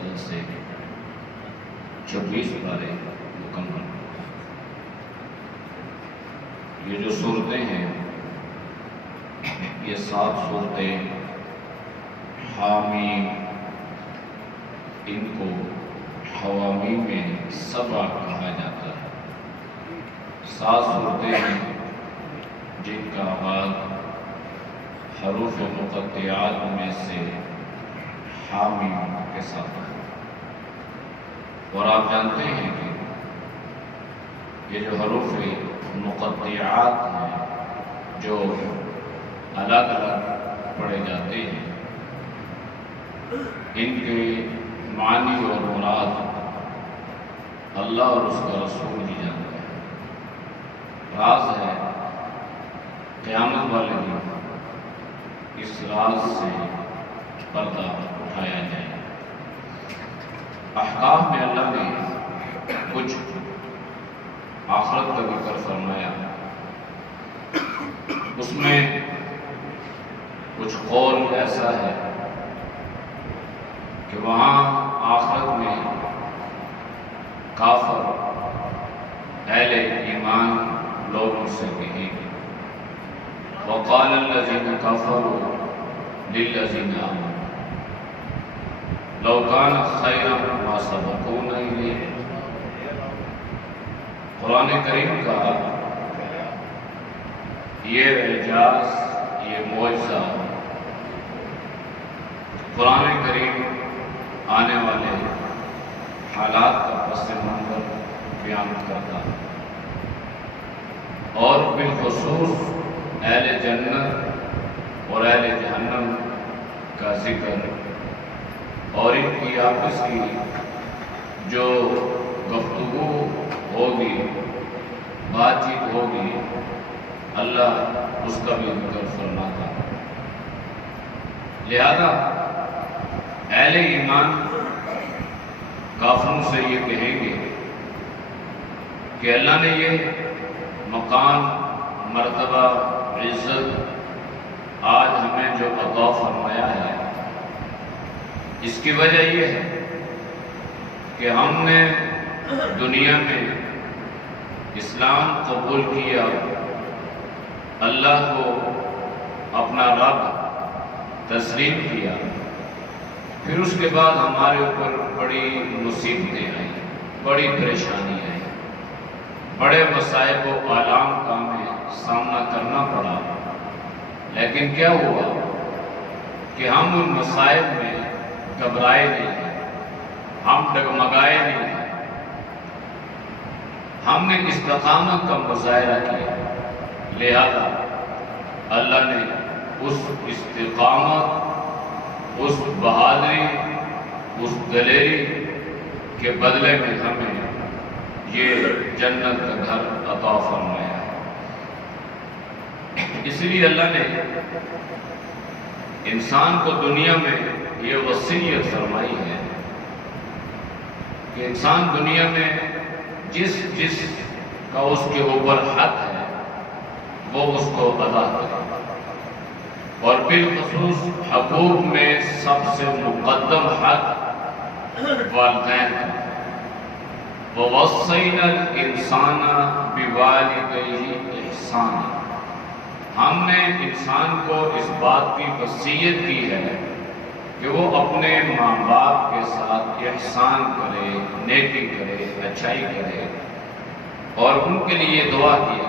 فضل سے 26 پارے مکمل۔ یہ جو صورتیں ہیں یہ 7 صورتیں حامیم، ان کو حوامیم میں 7 کہا جاتا ہے۔ 7 صورتیں ہیں جن کا آغاز حروف مقطعات میں سے حامیم کے ساتھ ہے، اور آپ جانتے ہیں کہ یہ جو حروف مقطعات ہیں جو الگ الگ پڑھے جاتے ہیں، ان کے معنی اور مراد اللہ اور اس کا رسول ہی جانتا ہے۔ راز ہے قیامت والے دن اس راز سے پردہ اٹھایا جائے۔ احقاف میں اللہ نے کچھ آخرت کا ذکر فرمایا، اس میں کچھ قول ایسا ہے کہ وہاں آخرت میں کافر اہل ایمان لوگوں سے کہیں گے وَقَالَ الَّذِينَ كَفَرُوا لِلَّذِينَ آمَنُوا لَوْ كَانَ خَيْرًا مَا سَبَقُونَا إِلَيْهِ۔ قرآن کریم کا یہ اعجاز، یہ معجزہ، قرآن کریم آنے والے حالات کا پس منظر بیان کرتا ہے، اور بالخصوص اہل جنت اور اہل جہنم کا ذکر، اور ان کی آپس کی جو گفتگو ہوگی، بات چیت ہوگی، اللہ اس کا بھی ذکر فرماتا ہے۔ لہذا اہل ایمان کافروں سے یہ کہیں گے کہ اللہ نے یہ مقام، مرتبہ، عزت آج ہمیں جو عطا فرمایا ہے، اس کی وجہ یہ ہے کہ ہم نے دنیا میں اسلام قبول کیا، اللہ کو اپنا رب تسلیم کیا، پھر اس کے بعد ہمارے اوپر بڑی مصیبتیں آئیں، بڑی پریشانی آئی، بڑے مصائب و آلام کا ہمیں سامنا کرنا پڑا۔ لیکن کیا ہوا کہ ہم ان مصائب میں گھبرائے نہیں، ہم ڈگمگائے نہیں، ہم نے استقامت کا مظاہرہ کیا۔ لہذا اللہ نے اس استقامت، اس بہادری، اس دلیری کے بدلے میں ہمیں یہ جنت کا گھر عطا فرمایا ہے۔ اس لیے اللہ نے انسان کو دنیا میں یہ وصیت فرمائی ہے کہ انسان دنیا میں جس کا اس کے اوپر حق ہے وہ اس کو ادا کرے، اور بالخصوص حقوق میں سب سے مقدم حق والدین ہے۔ وَوَصَّيْنَا الْإِنسَانَ بِوَالِدَيْهِ إِحْسَانًا۔ ہم نے انسان کو اس بات کی وصیت کی ہے کہ وہ اپنے ماں باپ کے ساتھ احسان کرے، نیکی کرے، اچھائی کرے، اور ان کے لیے دعا کیا،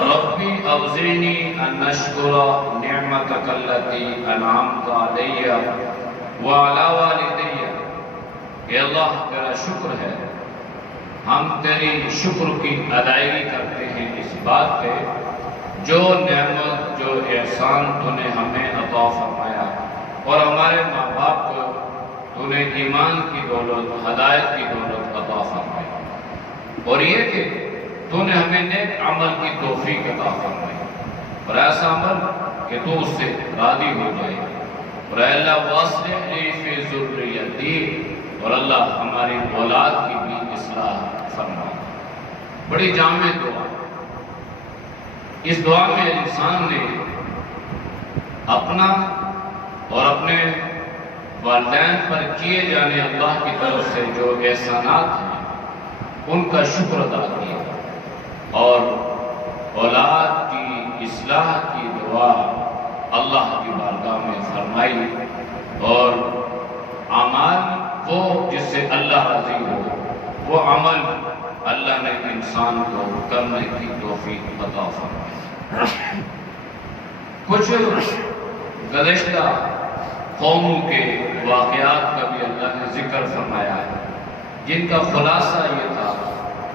ربی اوزعنی ان اشکر نعمتک التی انعمت علی وعلی والدی۔ اے اللہ تیرا شکر ہے، ہم تیری شکر کی ادائیگی کرتے ہیں اس بات پہ جو نعمت، جو احسان تو نے ہمیں عطا فرمایا، اور ہمارے ماں باپ کو تو نے ایمان کی دولت، ہدایت کی دولت عطا فرمائی، اور یہ کہ تو نے ہمیں نیک عمل کی توفیق عطا فرمائی، اور ایسا عمل کہ تو اس سے راضی ہو جائے، اور اے اللہ واصلح لی فی ذریتی، اور اللہ ہماری اولاد کی بھی اصلاح فرما۔ بڑی جامع دعا۔ اس دعا میں انسان نے اپنا اور اپنے والدین پر کیے جانے اللہ کی طرف سے جو احسانات ہیں ان کا شکر ادا کیا، اور اولاد کی اصلاح کی دعا اللہ کی بارگاہ میں فرمائی، اور اعمال وہ جس سے اللہ راضی ہو وہ عمل اللہ نے انسان کو کرنے کی توفیق عطا فرمائی۔ کچھ گزشتہ قوموں کے واقعات کا بھی اللہ نے ذکر فرمایا ہے، جن کا خلاصہ یہ تھا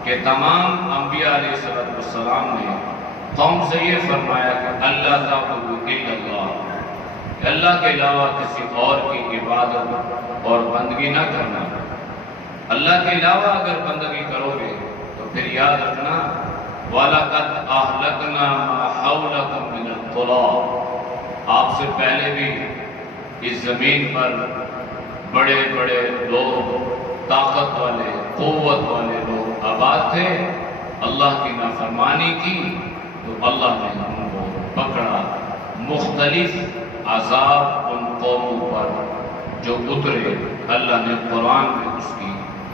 کہ تمام انبیاء علیہ السلام نے قوم سے یہ فرمایا کہ اللہ تعبدوا الا اللہ، کہ اللہ کے علاوہ کسی اور کی عبادت اور بندگی نہ کرنا۔ اللہ کے علاوہ اگر بندگی کرو گے تو پھر یاد رکھنا وَلَقَدْ أَهْلَكْنَا مَا حَوْلَكُمْ مِنَ الْقُرَىٰ، آپ سے پہلے بھی اس زمین پر بڑے بڑے لوگ، طاقت والے، قوت والے لوگ آباد تھے، اللہ کی نافرمانی کی تو اللہ نے ان کو پکڑا۔ مختلف عذاب ان قوموں پر جو اترے، اللہ نے قرآن میں اس کی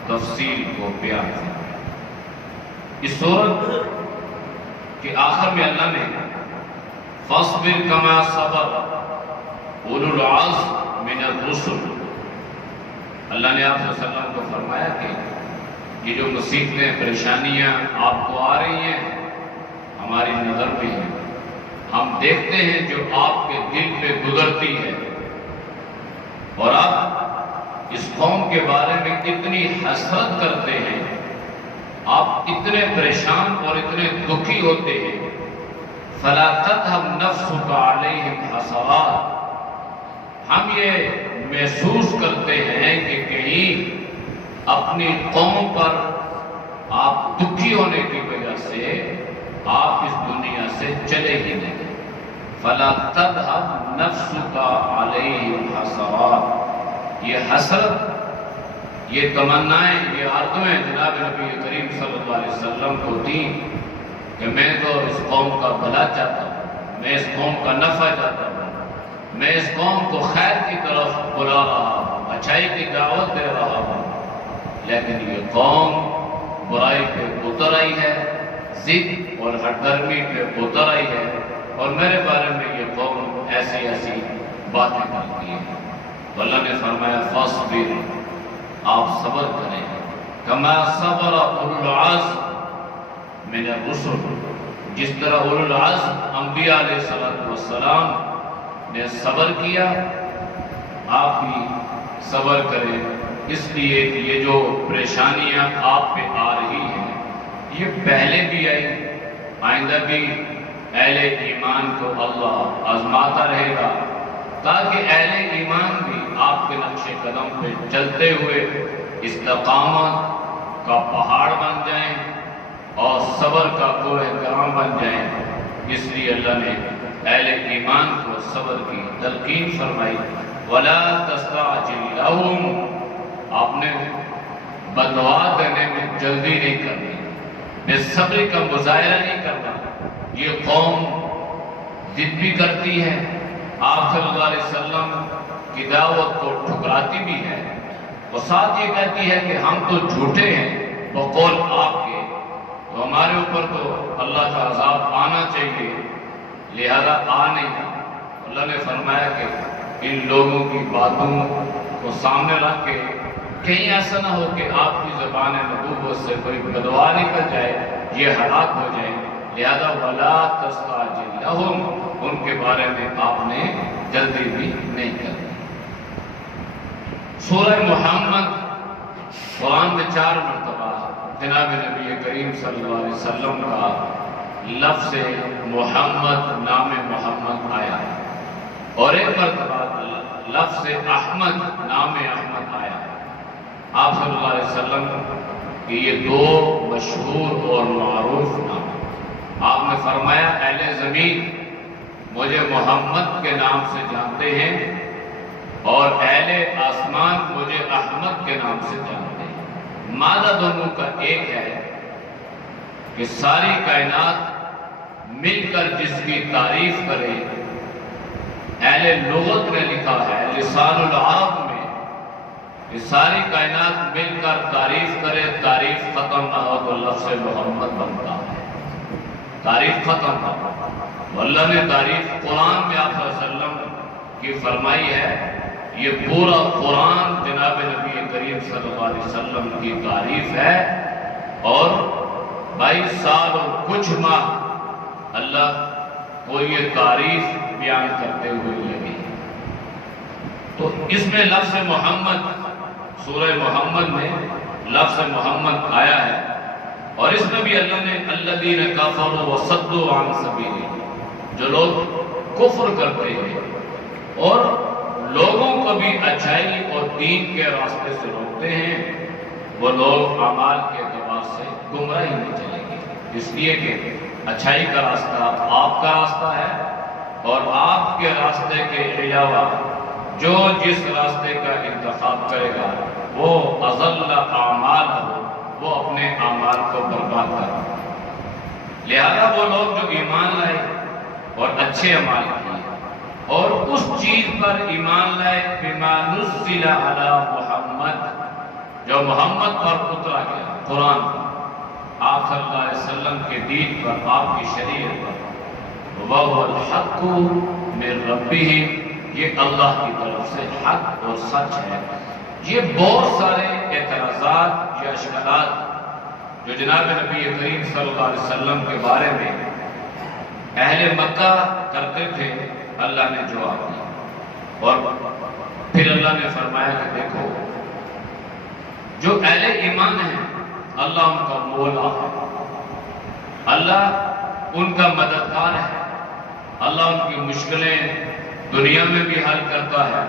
تفصیل کو بیان کیا۔ اس سورت کے آخر میں اللہ نے فَاصْبِرْ كَمَا صَبَرَ أُولُو الْعَزْمِ مِنَ الرُّسُلِ، اللہ نے آپ صلی اللہ علیہ وسلم کو فرمایا کہ یہ جو مصیبتیں، پریشانیاں آپ کو آ رہی ہیں ہماری نظر میں ہیں، ہم دیکھتے ہیں جو آپ کے دل پہ گزرتی ہے، اور آپ اس قوم کے بارے میں اتنی حسرت کرتے ہیں، آپ اتنے پریشان اور اتنے دکھی ہوتے ہیں۔ فَلَا تَذْهَبْ نَفْسُكَ عَلَيْهِمْ حَسَرَاتٍ، ہم یہ محسوس کرتے ہیں کہ کہیں اپنی قوم پر آپ دکھی ہونے کی وجہ سے آپ اس دنیا سے چلے ہی نہیں۔ فَلَا تَذْهَبْ نَفْسُكَ عَلَيْهِمْ حَسَرَاتٍ، یہ حسرت، یہ تمنائیں، یہ آرزویں جناب نبی کریم صلی اللہ علیہ وسلم کو دیں کہ میں تو اس قوم کا بھلا چاہتا ہوں، میں اس قوم کا نفع چاہتا ہوں، میں اس قوم کو خیر کی طرف بلا رہا ہوں، اچھائی کی دعوت دے رہا ہوں، لیکن یہ قوم برائی پہ اتر آئی ہے، ضد اور ہٹ درمی پہ اتر آئی ہے، اور میرے بارے میں یہ قوم ایسی ایسی باتیں کرتی ہے۔ تو اللہ نے فرمایا فاصبر، آپ صبر کریں، کما صبر اولو العزم من الرسل، جس طرح اولو العزم انبیاء علیہ السلام نے صبر کیا، آپ بھی صبر کریں، اس لیے کہ یہ جو پریشانیاں آپ پہ آ رہی ہیں یہ پہلے بھی آئی، آئندہ بھی اہل ایمان کو اللہ آزماتا رہے گا، تاکہ اہل ایمان بھی آپ کے نقش قدم پہ چلتے ہوئے استقامت کا پہاڑ بن جائیں اور صبر کا کوہ گرام بن جائیں۔ اس لیے اللہ نے اہل ایمان کو صبر کی تلقین فرمائی۔ وَلَا تَسْتَعْجِلْ لَهُمْ، آپ نے بددعا دینے میں جلدی نہیں کرنی، بے صبری کا مظاہرہ نہیں کرنا۔ یہ قوم ضد بھی کرتی ہے، آپ صلی اللہ علیہ وسلم کی دعوت کو ٹھکراتی بھی ہے، اور ساتھ یہ کہتی ہے کہ ہم تو جھوٹے ہیں بقول آپ کے، تو ہمارے اوپر تو اللہ کا عذاب آنا چاہیے، لہذا آ نہیں۔ اللہ نے فرمایا کہ ان لوگوں کی باتوں کو سامنے رکھ کے کہیں ایسا نہ ہو کہ آپ کی زبان نبوت سے کوئی بددعا نکل جائے، یہ ہلاک ہو جائے، لہذا وَلَا تَسْتَعْجِلْ لَهُمْ، ان کے بارے میں آپ نے جلدی بھی نہیں کرنی۔ سورہ محمد قرآن میں 4 مرتبہ جناب نبی کریم صلی اللہ علیہ وسلم کا لفظ محمد، نام محمد آیا، اور ایک مرتبہ لفظ احمد، نام احمد آیا۔ آپ صلی اللہ علیہ وسلم کہ یہ 2 مشہور اور معروف نام۔ آپ نے فرمایا اہل زمین مجھے محمد کے نام سے جانتے ہیں، اور اہل آسمان مجھے احمد کے نام سے جانتے ہیں۔ مادہ دونوں کا ایک ہے کہ ساری کائنات مل کر جس کی تعریف کرے۔ اہل لغت نے لکھا ہے، لسان العرب میں کہ ساری کائنات مل کر تعریف کرے، تعریف ختم نہ ہو تو لفظ محمد بنتا ہے، تعریف ختم نہ ہو۔ اللہ نے تعریف قرآن میں آپ صلی اللہ علیہ وسلم کی فرمائی ہے، یہ پورا قرآن جناب نبی کریم صلی اللہ علیہ وسلم کی تعریف ہے، اور 22 سال اور کچھ ماہ اللہ کو یہ تعریف بیان کرتے ہوئے لگے۔ تو اس میں لفظ محمد، سورہ محمد میں لفظ محمد آیا ہے، اور اس میں بھی اللہ نے الذین کفروا وصدوا عن سبیلہ، جو لوگ کفر کرتے ہیں اور لوگوں کو بھی اچھائی اور دین کے راستے سے روکتے ہیں، وہ لوگ اعمال کے اعتبار سے گمراہی میں چلیں گے، اس لیے کہ اچھائی کا راستہ آپ کا راستہ ہے، اور آپ کے راستے کے علاوہ جو جس راستے کا انتخاب کرے گا وہ اضل اعمال ہو، وہ اپنے اعمال کو برباد کرے۔ لہذا وہ لوگ جو ایمان لائے اور اچھے اعمال کیے اور اس چیز پر ایمان لائے بما نزل علی محمد، جو محمد پر اترا گیا، قرآن آپ صلی اللہ علیہ وسلم کے دین پر، آپ کی شریعت پر، وَهُوَ الْحَقُّ مِن رَبِّهِمْ، یہ اللہ کی طرف سے حق اور سچ ہے۔ یہ بہت سارے اعتراضات یا اشکالات جو جناب نبی کریم صلی اللہ علیہ وسلم کے بارے میں اہل مکہ کرتے تھے، اللہ نے جواب دیا، اور پھر اللہ نے فرمایا کہ دیکھو جو اہل ایمان ہیں اللہ ان کا مولا ہے، اللہ ان کا مددگار ہے، اللہ ان کی مشکلیں دنیا میں بھی حل کرتا ہے،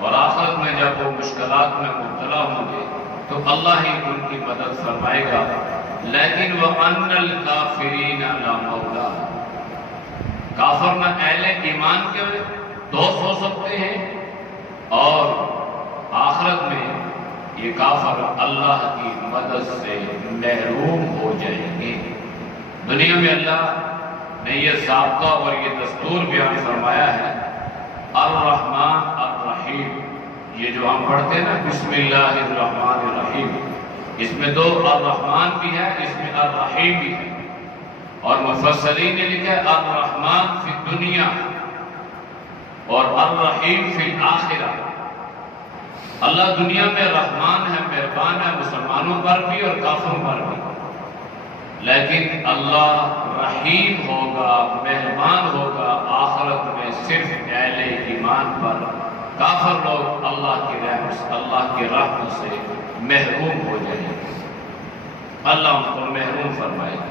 اور آخرت میں جب وہ مشکلات میں مبتلا ہوں گے تو اللہ ہی ان کی مدد فرمائے گا۔ لیکن وَأَنَّ الْكَافِرِينَ لَا مَوْلَا، کافر نہ اہل ایمان کے دوست ہو سکتے ہیں، اور آخرت میں یہ کافر اللہ کی مدد سے محروم ہو جائیں گے۔ دنیا میں اللہ نے یہ ضابطہ اور یہ دستور بیان فرمایا ہے، الرحمن الرحیم، یہ جو ہم پڑھتے ہیں نا بسم اللہ الرحمن الرحیم، اس میں دو الرحمن بھی ہے، اس میں الرحیم بھی ہے، اور مفسرین نے لکھا ہے الرحمن فی الدنیا اور الرحیم فی الآخرہ۔ اللہ دنیا میں رحمان ہے، مہربان ہے، مسلمانوں پر بھی اور کافروں پر بھی، لیکن اللہ رحیم ہوگا، مہربان ہوگا آخرت میں صرف اہل ایمان پر۔ کافر لوگ اللہ کی رحمت سے محروم ہو جائیں گے، اللہ ان کو محروم فرمائے گا۔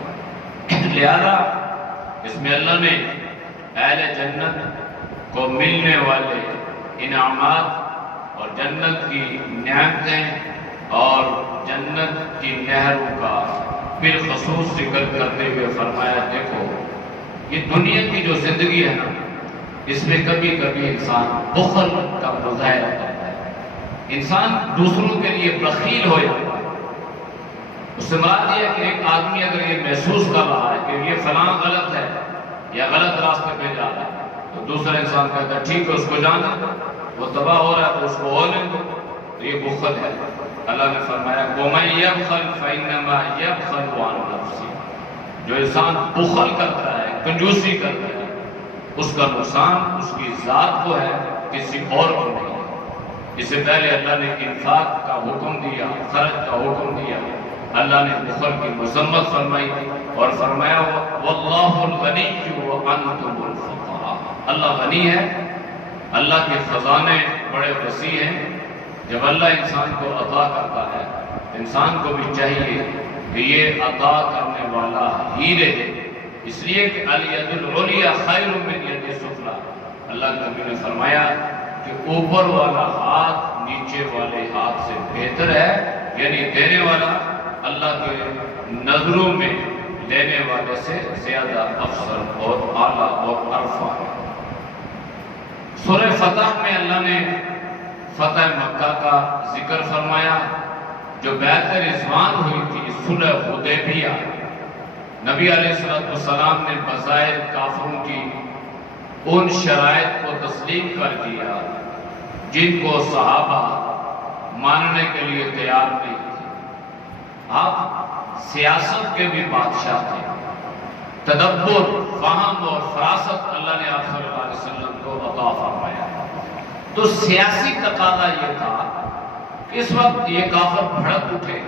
لہذا اس میں اللہ نے اہل جنت کو ملنے والے انعامات اور جنت کی نعمتیں اور جنت کی نہروں کا بالخصوص ذکر کرتے ہوئے فرمایا، دیکھو یہ دنیا کی جو زندگی ہے نا، اس میں کبھی کبھی انسان بخل کا مظاہرہ کرتا ہے، انسان دوسروں کے لیے بخیل ہو جاتا ہے۔ اس سے مراد یہ ہے کہ ایک آدمی اگر یہ محسوس کر رہا ہے کہ یہ فلاں غلط ہے یا غلط راستے پہ جا رہا ہے، تو دوسرا انسان کہتا ہے ٹھیک ہے اس کو جانا دو، وہ تباہ ہو رہا ہے تو اس کو ہونے دو، تو یہ بخل ہے۔ اللہ نے فرمایا وَمَن يَبْخَلْ فَإِنَّمَا يَبْخَلُ عَن نَفْسِهِ، جو انسان بخل کرتا ہے، کنجوسی کرتا ہے، اس کا نقصان اس کی ذات کو ہے، کسی اور کو نہیں ہے۔ اس سے پہلے اللہ نے انفاق کا حکم دیا، خرچ کا حکم دیا، اللہ نے بخل کی مذمت فرمائی اور فرمایا وَاللَّهُ الْغَنِيُّ وَأَنْتُمُ الْفُقَرَاءُ، اللہ غنی ہے، اللہ کے خزانے بڑے وسیع ہیں۔ جب اللہ انسان کو عطا کرتا ہے، انسان کو بھی چاہیے کہ یہ عطا کرنے والا ہی رہے، اس لیے کہ الید العلیٰ خیر من ید السفلیٰ، اللہ نبی نے فرمایا کہ اوپر والا ہاتھ نیچے والے ہاتھ سے بہتر ہے، یعنی دینے والا اللہ کے نظروں میں لینے والے سے زیادہ افضل اور اعلیٰ اور عرفہ ہے۔ سورہ فتح میں اللہ نے فتح مکہ کا ذکر فرمایا، جو بیعت رضوان ہوئی تھی، صلح حدیبیہ، نبی علیہ السلام نے بظاہر کافروں کی ان شرائط کو تسلیم کر دیا جن کو صحابہ ماننے کے لیے تیار نہیں تھے۔ آپ سیاست کے بھی بادشاہ تھے، تدبر، فہم اور فراست اللہ نے آپ صلی اللہ علیہ وسلم کو عطا فرمایا۔ تو سیاسی تقاضا یہ تھا کہ اس وقت یہ کافر بھڑک اٹھے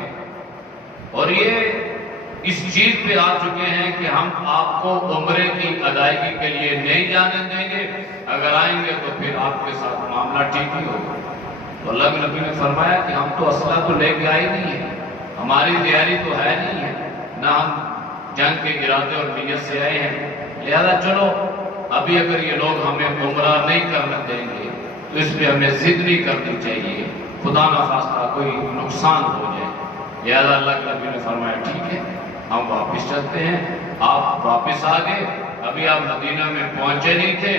اور یہ اس چیز پہ آ چکے ہیں کہ ہم آپ کو عمرے کی ادائیگی کے لیے نہیں جانے دیں گے، اگر آئیں گے تو پھر آپ کے ساتھ معاملہ ٹھیک ہی ہوگا۔ تو اللہ کے نبی نے فرمایا کہ ہم تو اسلحہ تو لے کے آئے نہیں ہیں، ہماری تیاری تو ہے نہیں ہے، نہ ہم جنگ کے ارادے اور نیت سے آئے ہیں، لہذا چلو ابھی اگر یہ لوگ ہمیں عمرہ نہیں کرنے دیں گے تو اس پہ ہمیں ضد نہیں کرنی چاہیے، خدا نخواستہ کوئی نقصان ہو جائے۔ لہذا اللہ کے نبی نے فرمایا ٹھیک ہے ہم واپس چلتے ہیں۔ آپ واپس آ گئے، ابھی آپ مدینہ میں پہنچے نہیں تھے،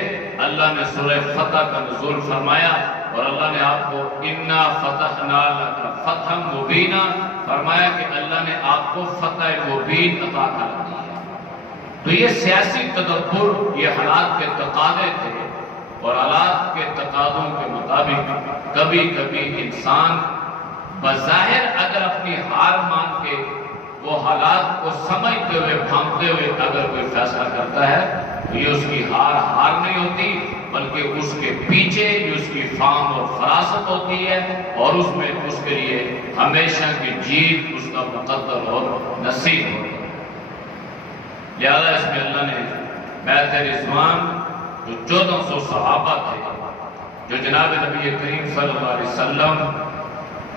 اللہ نے سورہ فتح کا نزول فرمایا اور اللہ نے آپ کو انا فتحنا لک فتحا مبینا فرمایا کہ اللہ نے آپ کو فتح مبین عطا کر دی ہے۔ تو یہ سیاسی تدبر، یہ حالات کے تقاضے تھے اور حالات کے تقاضوں کے مطابق کبھی کبھی انسان بظاہر اگر اپنی ہار مان کے وہ حالات کو سمجھتے ہوئے بھانپتے ہوئے اگر کوئی فیصلہ کرتا ہے تو یہ اس کی ہار نہیں ہوتی، بلکہ اس کے پیچھے یہ اس کی فہم اور فراست ہوتی ہے اور اس میں اس کے لیے ہمیشہ کی جیت اس کا مقدر اور نصیب ہوتی ہے۔ لہذا اس میں اللہ نے بیعت رضوان جو 1400 صحابہ تھے جو جناب نبی کریم صلی اللہ علیہ وسلم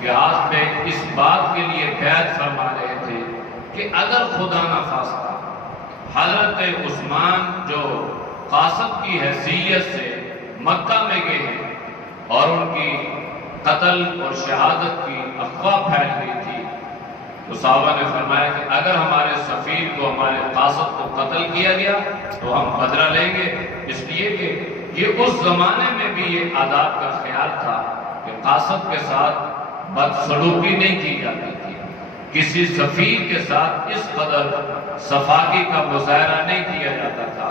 کے ہاتھ میں اس بات کے لیے بیعت فرما رہے تھے کہ اگر خدا نخواستہ حضرت عثمان جو قاصد کی حیثیت سے مکہ میں گئے ہیں اور ان کی قتل اور شہادت کی افواہ پھیل گئی تھی، تو صحابہ نے فرمایا کہ اگر ہمارے سفیر کو، ہمارے قاصد کو قتل کیا گیا تو ہم بدلہ لیں گے، اس لیے کہ یہ اس زمانے میں بھی یہ آداب کا خیال تھا کہ قاصد کے ساتھ بدسلوکی نہیں کی جاتی تھی، کسی سفیر کے ساتھ اس قدر صفاقی کا مظاہرہ نہیں کیا جاتا تھا،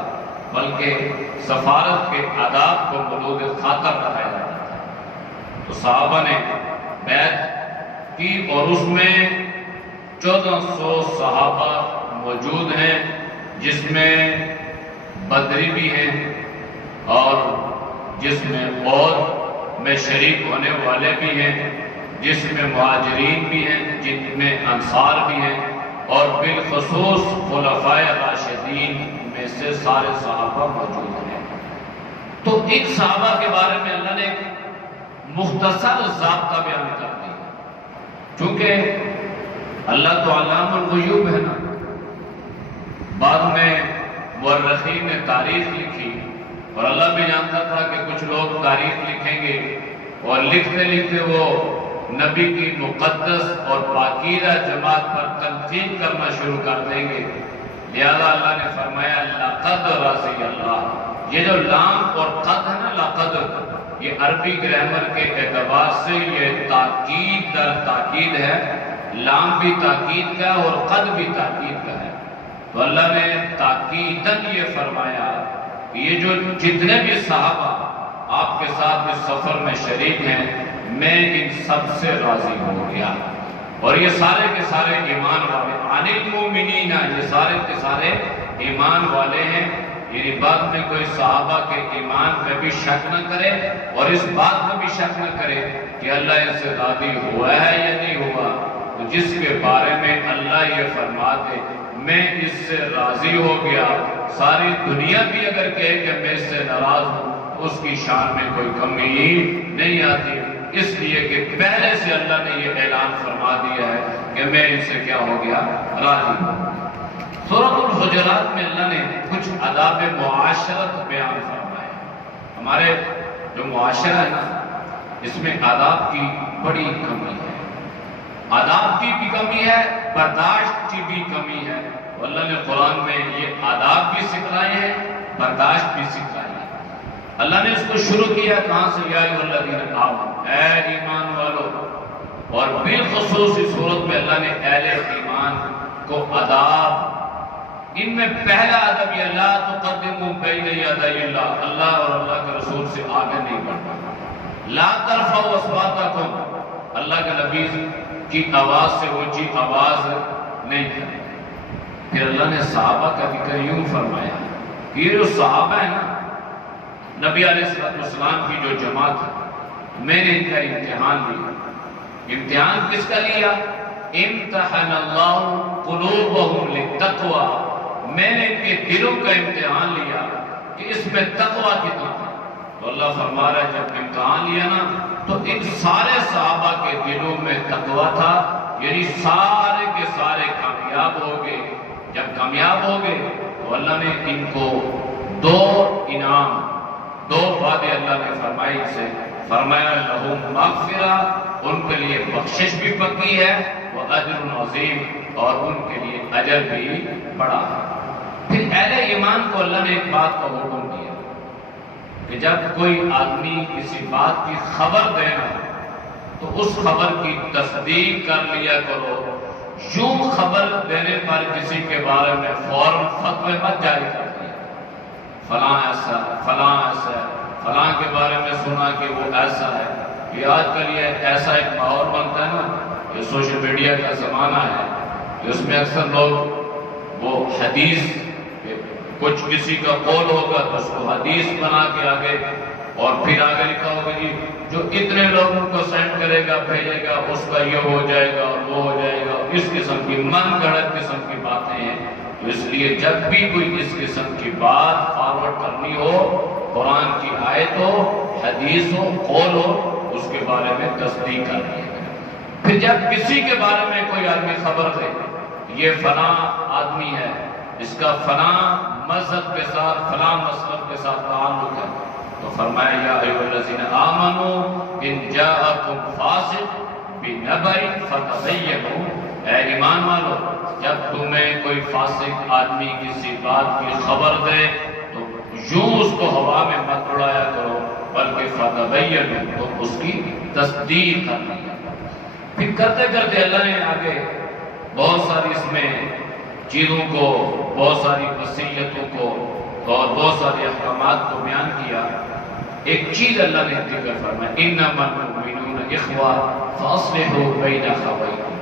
بلکہ سفارت کے آداب کو ملوگ خاطر رکھا جاتا تھا۔ تو صحابہ نے بیعت کی اور اس میں 1400 صحابہ موجود ہیں، جس میں بدری بھی ہیں اور جس میں اور میں شریک ہونے والے بھی ہیں، جس میں مہاجرین بھی ہیں، جن میں انصار بھی ہیں اور بالخصوص خلفائے راشدین میں سے سارے صحابہ موجود ہیں۔ تو ایک صحابہ کے بارے میں اللہ نے ایک مختصر ضابطہ بیان کر دیا، چونکہ اللہ تو علام الغیوب ہے نا۔ بعد میں مورخین نے تاریخ لکھی اور اللہ بھی جانتا تھا کہ کچھ لوگ تاریخ لکھیں گے اور لکھتے لکھتے وہ نبی کی مقدس اور پاکیزہ جماعت پر تنقید کرنا شروع کر دیں گے، لہذا اللہ نے فرمایا لقد رضی اللہ۔ یہ جو لام اور قد ہے نا، لقد، یہ عربی گرامر کے اعتبار سے یہ تاکید در تاکید ہے، لام بھی تاکید کا ہے اور قد بھی تاکید کا ہے۔ تو اللہ نے تاکیداً یہ فرمایا کہ یہ جو جتنے بھی صحابہ آپ کے ساتھ اس سفر میں شریک ہیں، میں ان سب سے راضی ہو گیا، اور یہ سارے کے سارے ایمان والے، عن المؤمنین، یہ سارے کے سارے ایمان والے ہیں۔ یعنی بعد میں کوئی صحابہ کے ایمان پہ بھی شک نہ کرے اور اس بات پہ بھی شک نہ کرے کہ اللہ ان سے راضی ہوا ہے یا نہیں ہوا۔ تو جس کے بارے میں اللہ یہ فرماتے میں اس سے راضی ہو گیا، ساری دنیا بھی اگر کہے کہ میں اس سے ناراض ہوں، اس کی شان میں کوئی کمی نہیں آتی، اس لیے کہ پہلے سے اللہ نے یہ اعلان فرما دیا ہے کہ میں ان سے کیا ہو گیا، راضی ہوں۔ سورۃ الحجرات میں اللہ نے کچھ آداب معاشرت بیان فرمائے۔ ہمارے جو معاشرہ ہے نا، اس میں آداب کی بڑی کمی ہے، آداب کی بھی کمی ہے، برداشت کی بھی کمی ہے۔ اللہ نے قرآن میں یہ آداب بھی سکھلائے ہیں، برداشت بھی سکھلائی ہے۔ اللہ نے اس کو شروع کیا کہاں سے، یا ایھا الذین آمنوا، اے ایمان والو، اور بالخصوص اس صورت میں اللہ نے اہل ایمان کو آداب، ان میں پہلا ادب یہ لا تقدموا بین یدی اللہ، اللہ اور اللہ کے رسول سے آگے نہیں بڑھنا، لا ترفعوا اصواتکم، اللہ کے نبی کی آواز سے اونچی آواز نہیں کرنی۔ پھر اللہ نے صحابہ کا ذکر یوں فرمایا کہ یہ جو صحابہ ہیں نا، نبی علیہ السلام کی جو جماعت ہے، میں نے ان کا امتحان لیا۔ امتحان کس کا لیا؟ امتحن اللہ قلوبہم للتقوی، میں نے ان کے دلوں کا امتحان لیا کہ اس میں تقوی کتنا ہے۔ تو اللہ فرما رہا ہے جب امتحان لیا نا تو ان سارے صحابہ کے دلوں میں تقوی تھا، یعنی سارے کے سارے کامیاب ہو گئے۔ جب کامیاب ہو گئے تو اللہ نے ان کو دو انعام، دو وعدے اللہ نے فرمائی سے، فرمایا لہم مغفرہ، ان کے لیے بخشش بھی پکی ہے، وہ اجر عظیم، اور ان کے لیے اجر بھی بڑا ہے۔ پھر اہل ایمان کو اللہ نے ایک بات کا حکم دیا کہ جب کوئی آدمی کسی بات کی خبر دینا تو اس خبر کی تصدیق کر لیا کرو، یوں خبر دینے پر کسی کے بارے میں فوراً فتوی مت جاری کر دیا، فلاں ایسا فلاں ایسا، فلاں کے بارے میں سنا کہ وہ ایسا ہے۔ یہ آج کل یہ ایسا ایک ماحول بنتا ہے نا، یہ سوشل میڈیا کا زمانہ ہے، اس میں اکثر لوگ وہ حدیث، کچھ کسی کا قول ہوگا تو اس کو حدیث بنا کے آگے، اور پھر آگے لکھا ہوگا جی جو اتنے لوگوں کو سینڈ کرے گا بھیجے گا اس کا یہ ہو جائے گا اور وہ ہو جائے گا۔ اس قسم کی من گھڑت قسم کی باتیں ہیں، تو اس لیے جب بھی کوئی اس قسم کی بات فارورڈ کرنی ہو، قرآن کی آیت ہو، حدیث ہو، قول ہو، اس کے بارے میں تصدیق کرنی ہے۔ پھر جب کسی کے بارے میں کوئی آدمی خبر دے یہ فلاں آدمی ہے، اس کا فلاں مذہب کے ساتھ فلاں مسلک کے ساتھ تعلق ہے، تو فرمایا یا ایھا الذین آمنوا ان جاءکم فاسق بنبأ فتبینوا، اے ایمان والو جب تمہیں کوئی فاسق آدمی کسی بات کی خبر دے تو یوں اس کو ہوا میں مت اڑایا کرو، بلکہ فتبینوا، تو اس کی تصدیق کرنی ہے۔ پھر کرتے کرتے اللہ نے آگے بہت ساری اس میں چیزوں کو، بہت ساری وصیتوں کو اور بہت سارے احکامات کو بیان کیا۔ ایک چیز اللہ نے ذکر فرمایا انما المؤمنون اخوہ فاصلحوا بین اخویکم،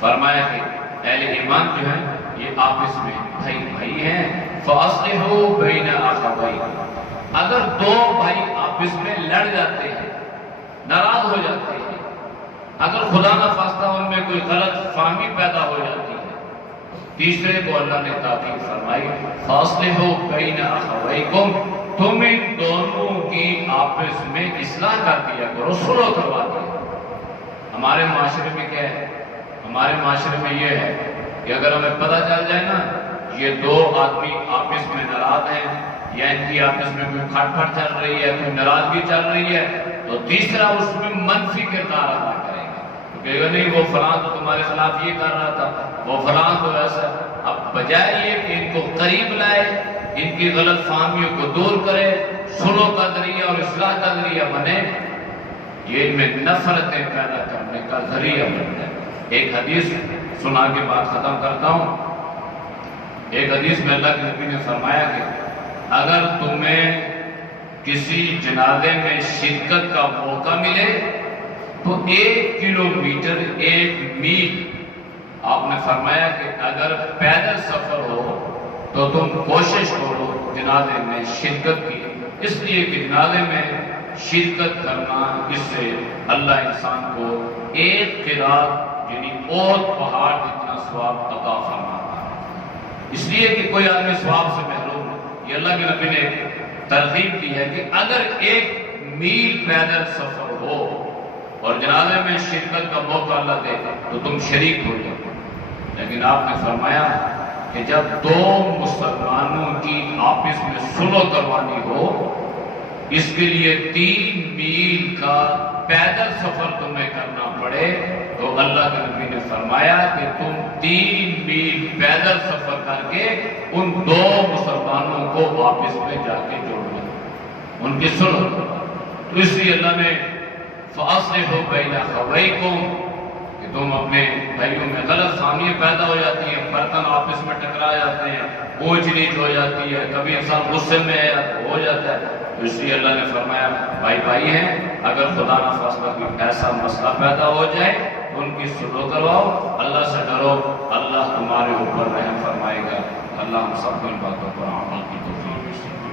فرمایا کہ اہل ایمان جو ہیں یہ آپس میں بھائی بھائی ہیں، فاصلحوا بین اخویکم، اگر دو بھائی آپس میں لڑ جاتے ہیں، ناراض ہو جاتے ہیں، اگر خدا نہ خواستہ ان میں کوئی غلط فہمی پیدا ہو جاتی ہے، تیسرے کو اللہ نے تاکید فرمائی فاصلحوا بین اخویکم، تم ان دونوں کی آپس میں اصلاح کر دیا کرو، صلح کروا دیا۔ ہمارے معاشرے میں کیا ہے؟ ہمارے معاشرے میں یہ ہے کہ اگر ہمیں پتہ چل جائے نا یہ دو آدمی آپس میں ناراض ہیں یا ان کی آپس میں کوئی کھٹ پھٹ چل رہی ہے، کوئی ناراضگی چل رہی ہے، تو تیسرا اس میں منفی کردار ادا کرے گا، کہے گا نہیں وہ فلاں تو تمہارے خلاف یہ کر رہا تھا، وہ فلاں تو ایسا۔ اب بجائے یہ کہ ان کو قریب لائے، ان کی غلط فہمیوں کو دور کرے، صلح کا ذریعہ اور اصلاح کا ذریعہ بنے، یہ ان میں نفرتیں پیدا کرنے کا ذریعہ بن جائے۔ ایک حدیث سنا کے بعد ختم کرتا ہوں۔ ایک حدیث میں اللہ کے نبی نے فرمایا کہ اگر تمہیں کسی جنازے میں شرکت کا موقع ملے تو 1 کلومیٹر 1 میل، آپ نے فرمایا کہ اگر پیدل سفر ہو تو تم کوشش کرو جنازے میں شرکت کی، اس لیے کہ جنازے میں شرکت کرنا اس سے اللہ انسان کو ایک قرات یعنی احد پہاڑ جتنا ثواب عطا فرماتا ہے، اس لیے کہ کوئی آدمی ثواب سے محروم ہے۔ یہ اللہ کے نبی نے ترغیب دی ہے کہ اگر 1 میل پیدل سفر ہو اور جنازے میں شرکت کا موقع اللہ دے تو تم شریک ہو جاؤ، لیکن آپ نے فرمایا کہ جب دو مسلمانوں کی آپس میں صلح کروانی ہو، اس کے لیے 3 میل کا پیدل سفر تمہیں کرنا پڑے، تو اللہ کے نبی نے فرمایا کہ تم 3 میل پیدل سفر کر کے ان 2 مسلمانوں کو آپس میں جا کے جوڑ لو، ان کی صلح کرو۔ تو اس لیے اللہ نے فاصلحوا بین اخویکم، کہ تم اپنے بھائیوں میں غلط فہمیاں پیدا ہو جاتی ہیں، برتن آپس میں ٹکرا جاتے ہیں، اونچ نیچ ہو جاتی ہے، کبھی انسان غصے میں ہو جاتا ہے، اس لیے اللہ نے فرمایا بھائی بھائی ہیں، اگر خدا نہ خواستہ کوئی ایسا مسئلہ پیدا ہو جائے ان کی سلو کرواؤ، اللہ سے ڈرو، اللہ تمہارے اوپر رحم فرمائے گا۔ اللہ ہم سب کو ان باتوں پر عمل کی توفیق نصیب فرمائے۔